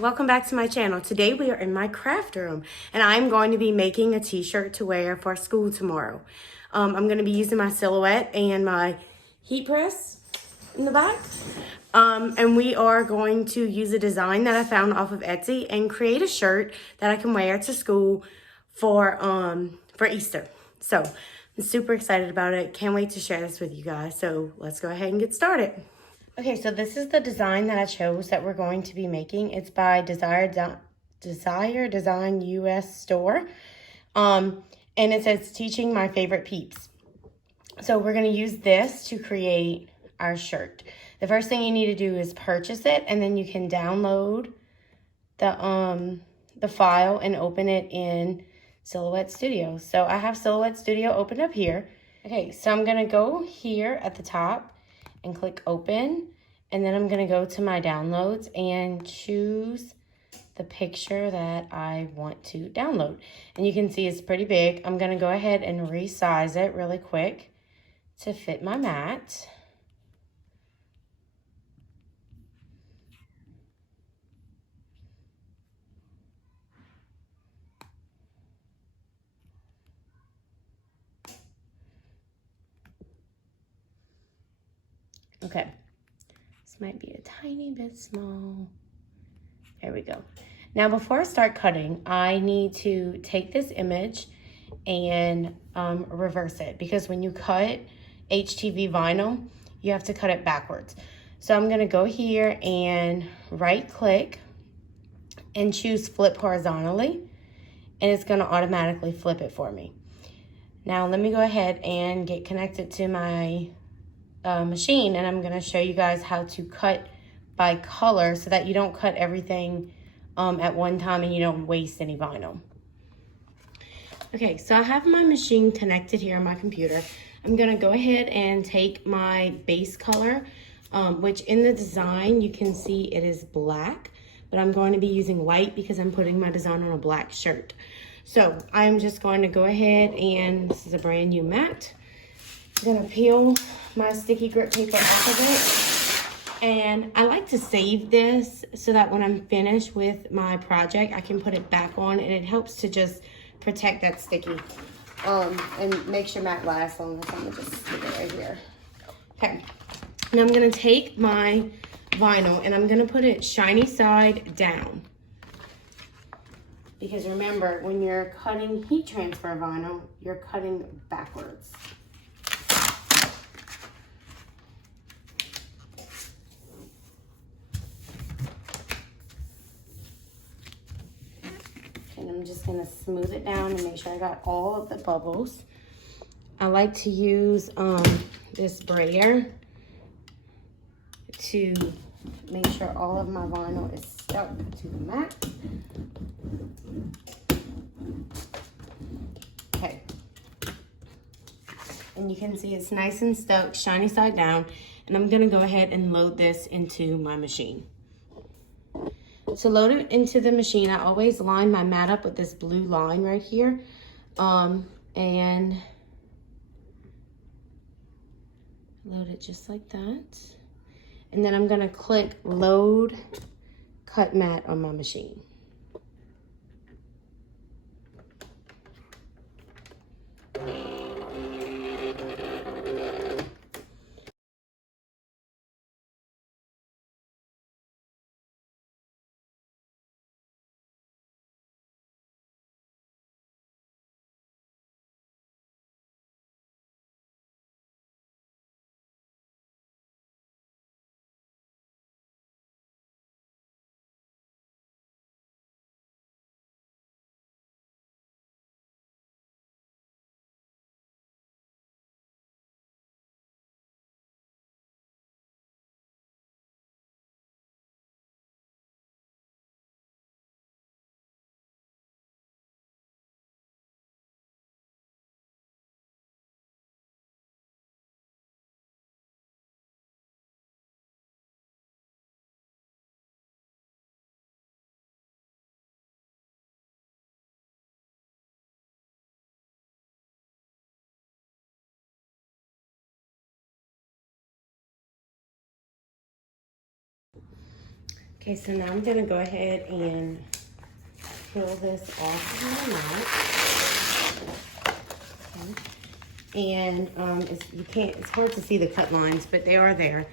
welcome back to my channel. Today we are in my craft room and I'm going to be making a t-shirt to wear for school tomorrow. I'm going to be using my Silhouette and my heat press in the back. And we are going to use a design that I found off of Etsy and create a shirt that I can wear to school for Easter. So I'm super excited about it. Can't wait to share this with you guys. So let's go ahead and get started. Okay, so this is the design that I chose that we're going to be making. It's by Desire Design US store. And it says, teaching my favorite peeps. So we're going to use this to create our shirt. The first thing you need to do is purchase it, and then you can download the file and open it in Silhouette Studio. So I have Silhouette Studio opened up here. Okay, so I'm going to go here at the top and click open, and then I'm going to go to my downloads and choose the picture that I want to download. And you can see it's pretty big. I'm going to go ahead and resize it really quick to fit my mat. Okay, this might be a tiny bit small. There we go. Now, before I start cutting, I need to take this image and reverse it, because when you cut HTV vinyl, you have to cut it backwards. So I'm gonna go here and right click and choose flip horizontally, and it's gonna automatically flip it for me. Now let me go ahead and get connected to my machine, and I'm gonna show you guys how to cut by color so that you don't cut everything at one time and you don't waste any vinyl. Okay, so I have my machine connected here on my computer. I'm gonna go ahead and take my base color, which in the design you can see it is black, but I'm going to be using white because I'm putting my design on a black shirt. So I'm just going to go ahead, and this is a brand new mat. I'm gonna peel my sticky grip paper off of it. And I like to save this so that when I'm finished with my project, I can put it back on, and it helps to just protect that sticky and makes your mat last longer. So I'm gonna just stick it right here. Okay, and I'm gonna take my vinyl and I'm gonna put it shiny side down. Because remember, when you're cutting heat transfer vinyl, you're cutting backwards. And I'm just gonna smooth it down and make sure I got all of the bubbles. I like to use this brayer to make sure all of my vinyl is stuck to the mat. Okay. And you can see it's nice and stuck, shiny side down. And I'm gonna go ahead and load this into my machine. To load it into the machine, I always line my mat up with this blue line right here. And load it just like that. And then I'm gonna click load cut mat on my machine. Okay, so now I'm gonna go ahead and peel this off of my mouth. Okay. And it's hard to see the cut lines, but they are there.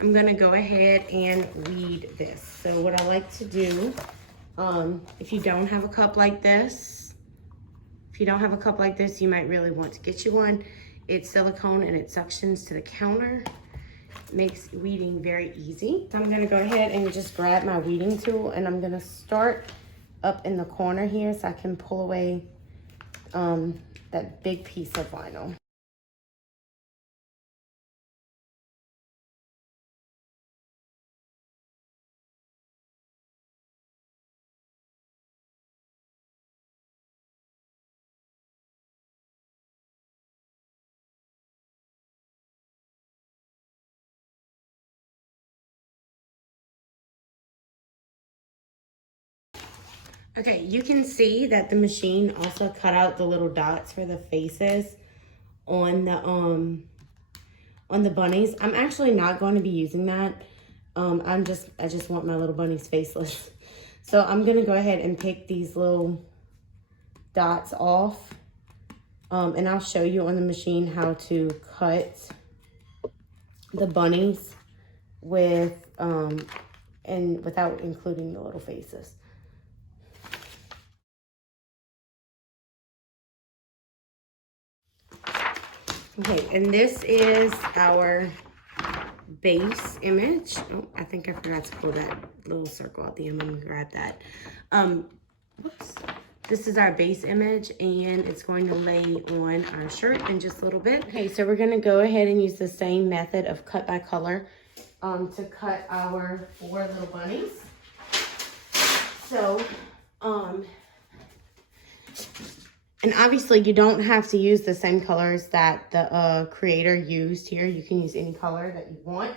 I'm gonna go ahead and weed this. So what I like to do, if you don't have a cup like this, you might really want to get you one. It's silicone and it suctions to the counter. Makes weeding very easy. So I'm gonna go ahead and just grab my weeding tool, and I'm gonna start up in the corner here so I can pull away that big piece of vinyl. Okay, you can see that the machine also cut out the little dots for the faces on the bunnies. I'm actually not going to be using that. I just want my little bunnies faceless. So I'm gonna go ahead and pick these little dots off. And I'll show you on the machine how to cut the bunnies with and without including the little faces. Okay, and this is our base image. Oh, I think I forgot to pull that little circle out the end. I'm gonna grab that. Whoops. This is our base image, and it's going to lay on our shirt in just a little bit. Okay, so we're gonna go ahead and use the same method of cut by color to cut our 4 little bunnies. So, and obviously you don't have to use the same colors that the creator used here. You can use any color that you want.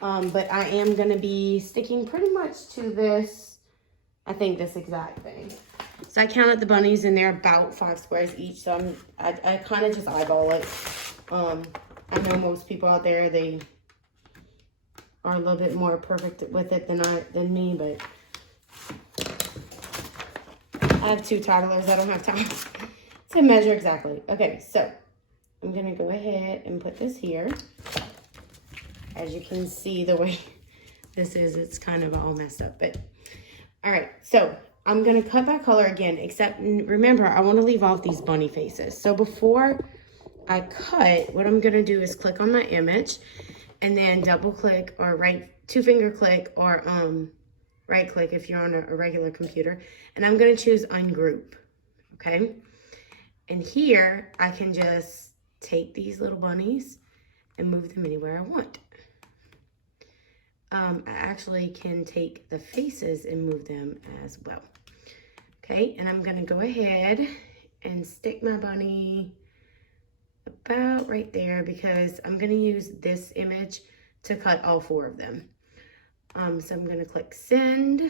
But I am gonna be sticking pretty much to this, I think this exact thing. So I counted the bunnies and they're about 5 squares each. So I kind of just eyeball it. I know most people out there, they are a little bit more perfect with it than me, but I have 2 toddlers. I don't have time to measure exactly. Okay, so I'm gonna go ahead and put this here. As you can see, the way this is, it's kind of all messed up, but all right. So I'm gonna cut by color again, except remember, I wanna leave off these bunny faces. So before I cut, what I'm gonna do is click on my image and then double click or 2-finger click or right click if you're on a regular computer. And I'm gonna choose ungroup, okay? And here I can just take these little bunnies and move them anywhere I want. I actually can take the faces and move them as well. Okay, and I'm gonna go ahead and stick my bunny about right there because I'm gonna use this image to cut all 4 of them. So I'm gonna click send.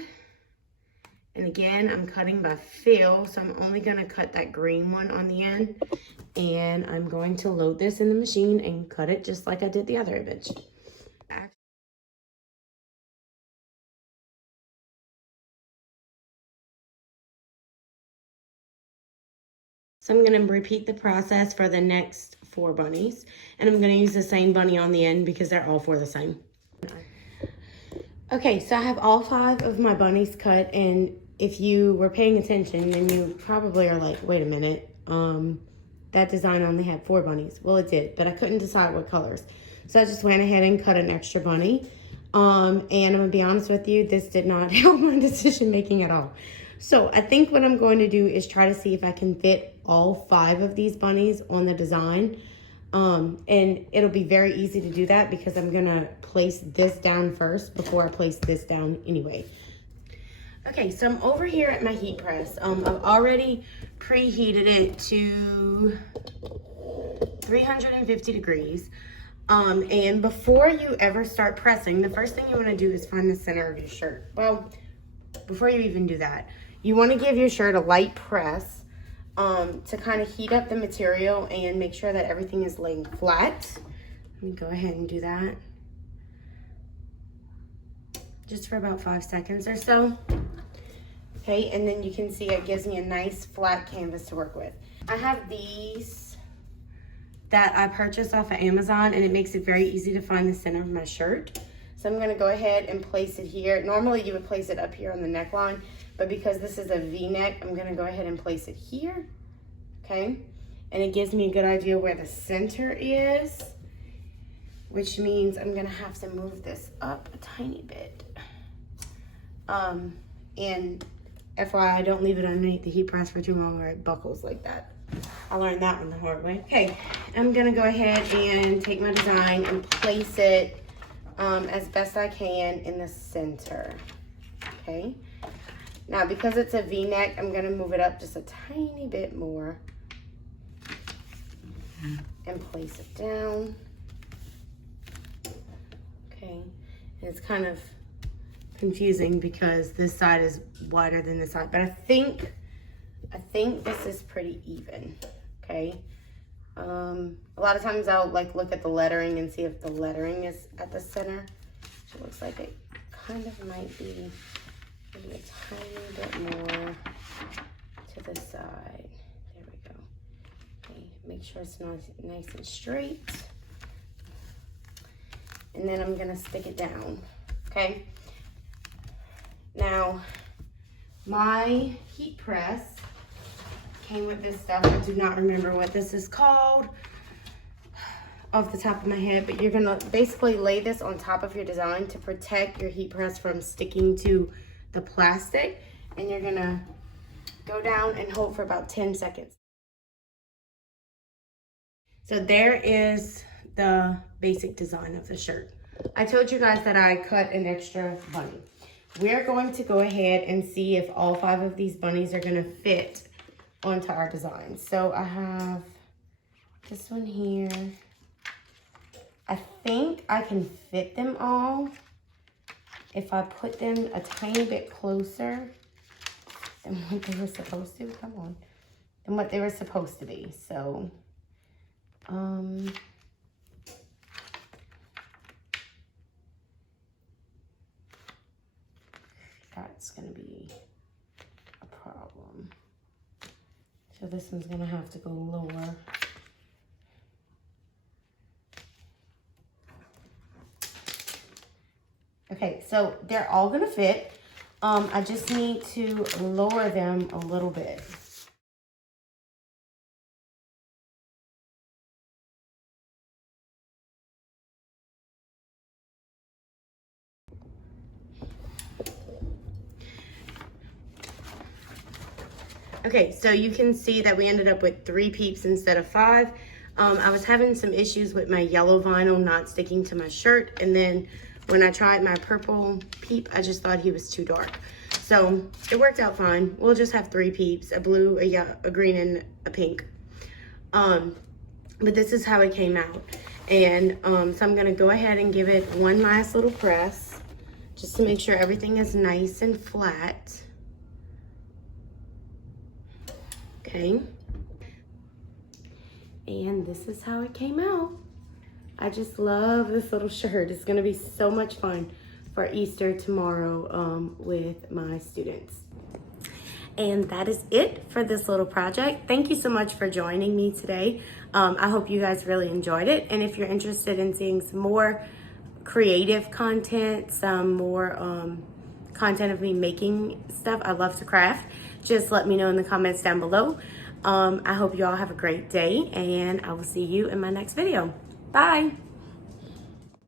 And again, I'm cutting by fill, so I'm only gonna cut that green one on the end. And I'm going to load this in the machine and cut it just like I did the other image. So I'm gonna repeat the process for the next 4 bunnies. And I'm gonna use the same bunny on the end because they're all 4 the same. Okay, so I have all 5 of my bunnies cut, and if you were paying attention, then you probably are like, wait a minute, that design only had 4 bunnies. Well, it did, but I couldn't decide what colors. So I just went ahead and cut an extra bunny. And I'm gonna be honest with you, this did not help my decision making at all. So I think what I'm going to do is try to see if I can fit all 5 of these bunnies on the design. And it'll be very easy to do that because I'm gonna place this down first before I place this down anyway. Okay, so I'm over here at my heat press. I've already preheated it to 350 degrees. And before you ever start pressing, the first thing you wanna do is find the center of your shirt. Well, before you even do that, you wanna give your shirt a light press to kind of heat up the material and make sure that everything is laying flat. Let me go ahead and do that. just for about 5 seconds or so. Okay, and then you can see it gives me a nice flat canvas to work with. I have these that I purchased off of Amazon, and it makes it very easy to find the center of my shirt. So I'm gonna go ahead and place it here. Normally you would place it up here on the neckline, but because this is a V-neck, I'm gonna go ahead and place it here, okay? And it gives me a good idea where the center is, which means I'm gonna have to move this up a tiny bit. And FYI, don't leave it underneath the heat press for too long or it buckles like that. I learned that one the hard way. Okay, I'm gonna go ahead and take my design and place it as best I can in the center, okay? Now, because it's a V-neck, I'm gonna move it up just a tiny bit more and place it down, okay? And it's kind of confusing because this side is wider than this side, but I think this is pretty even, okay? A lot of times I'll like look at the lettering and see if the lettering is at the center. It looks like it kind of might be maybe a tiny bit more to the side. There we go. Okay, make sure it's nice and straight. And then I'm gonna stick it down, okay? Now, my heat press came with this stuff. I do not remember what this is called off the top of my head, but you're gonna basically lay this on top of your design to protect your heat press from sticking to the plastic. And you're gonna go down and hold for about 10 seconds. So there is the basic design of the shirt. I told you guys that I cut an extra bunny. We're going to go ahead and see if all 5 of these bunnies are gonna fit onto our design. So I have this one here. I think I can fit them all if I put them a tiny bit closer than what they were supposed to. Come on. Than what they were supposed to be. So, that's gonna be a problem. So this one's gonna have to go lower. Okay, so they're all gonna fit. I just need to lower them a little bit. Okay, so you can see that we ended up with 3 peeps instead of 5. I was having some issues with my yellow vinyl not sticking to my shirt, and then when I tried my purple peep, I just thought he was too dark. So it worked out fine. We'll just have 3 peeps, a blue, a green, and a pink. But this is how it came out. And so I'm gonna go ahead and give it one last little press, just to make sure everything is nice and flat. Okay. And this is how it came out. I just love this little shirt. It's gonna be so much fun for Easter tomorrow with my students. And that is it for this little project. Thank you so much for joining me today. I hope you guys really enjoyed it. And if you're interested in seeing some more creative content, some more content of me making stuff, I love to craft, just let me know in the comments down below. I hope you all have a great day, and I will see you in my next video. Bye.